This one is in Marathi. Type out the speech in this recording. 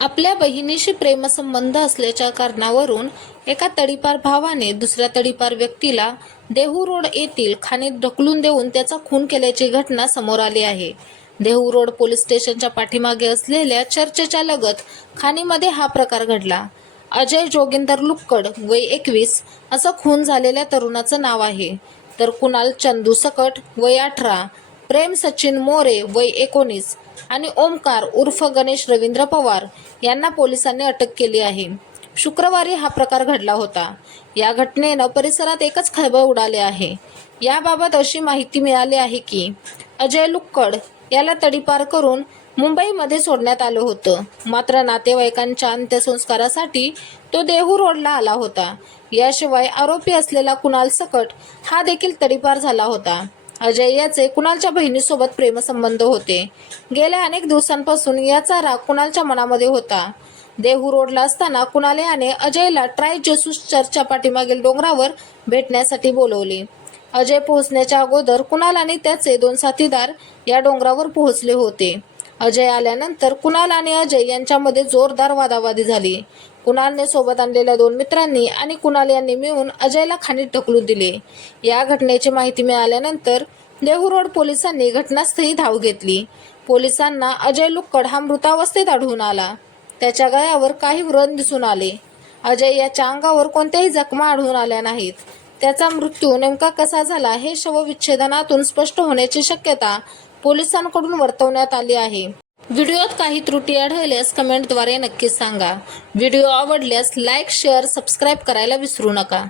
आपल्या बहिणीशी प्रेमसंबंध असल्याच्या कारणावरून एका तडीपार भावाने दुसऱ्या तडीपार व्यक्तीला देहू रोड येथील खाणीत ढकलून देऊन त्याचा खून केल्याची घटना समोर आली आहे। देहू रोड पोलीस स्टेशनच्या पाठीमागे असलेल्या चर्चच्या लगत खाणीमध्ये हा प्रकार घडला। अजय जोगिंदर लुक्कड वय 21 असं खून झालेल्या तरुणाचं नाव आहे, तर कुणाल चंदू सकट वय 18, प्रेम सचिन मोरे वय 19 आणि ओमकार उर्फ गणेश रवींद्र पवार यांना पोलिसांनी अटक केली आहे। शुक्रवारी हा प्रकार घडला होता। या घटनेनं परिसरात एकच खळबळ उडाले आहे। याबाबत अशी माहिती मिळाली आहे की अजय लुक्कड याला तडीपार करून मुंबईमध्ये सोडण्यात आलं होतं, मात्र नातेवाईकांच्या अंत्यसंस्कारासाठी तो देहू रोडला आला होता। याशिवाय आरोपी असलेला कुणाल सकट हा देखील तडीपार झाला होता। अजय याचे कुणालच्या बहिणीसोबत प्रेमसंबंध होते। गेल्या अनेक दिवसांपासून याचा राग कुणालच्या मनामध्ये होता। देहू रोडला असताना कुणाल याने अजयला ट्राय जेसूस चर्चच्या पाठीमागील डोंगरावर भेटण्यासाठी बोलवले। अजय पोहोचण्याच्या अगोदर कुणाल आणि त्याचे 2 साथीदार या डोंगरावर पोहोचले होते। अजय आल्यानंतर कुणाल आणि अजय यांच्यामध्ये जोरदार वादावादी झाली। कुणालने सोबत आणलेल्या 2 मित्रांनी आणि कुणाल यांनी मिळून अजयला खाणीत ढकलून दिले। या घटनेची माहिती मिळाल्यानंतर देहू रोड पोलिसांनी घटनास्थळी धाव घेतली। पोलिसांना अजय लुक्कड हा मृतावस्थेत आढळून आला। त्याच्या गळ्यावर काही व्रण दिसून आले। अजय याच्या अंगावर कोणत्याही जखमा आढळून आल्या नाहीत। त्याचा मृत्यू नेमका कसा झाला हे शवविच्छेदनातून स्पष्ट होण्याची शक्यता पोलिसांकडून वर्तवण्यात आली आहे। व्हिडिओत काही त्रुटी आढळल्यास कमेंटद्वारे नक्की सांगा। व्हिडिओ आवडल्यास लाईक, शेअर, सबस्क्राईब करायला विसरू नका।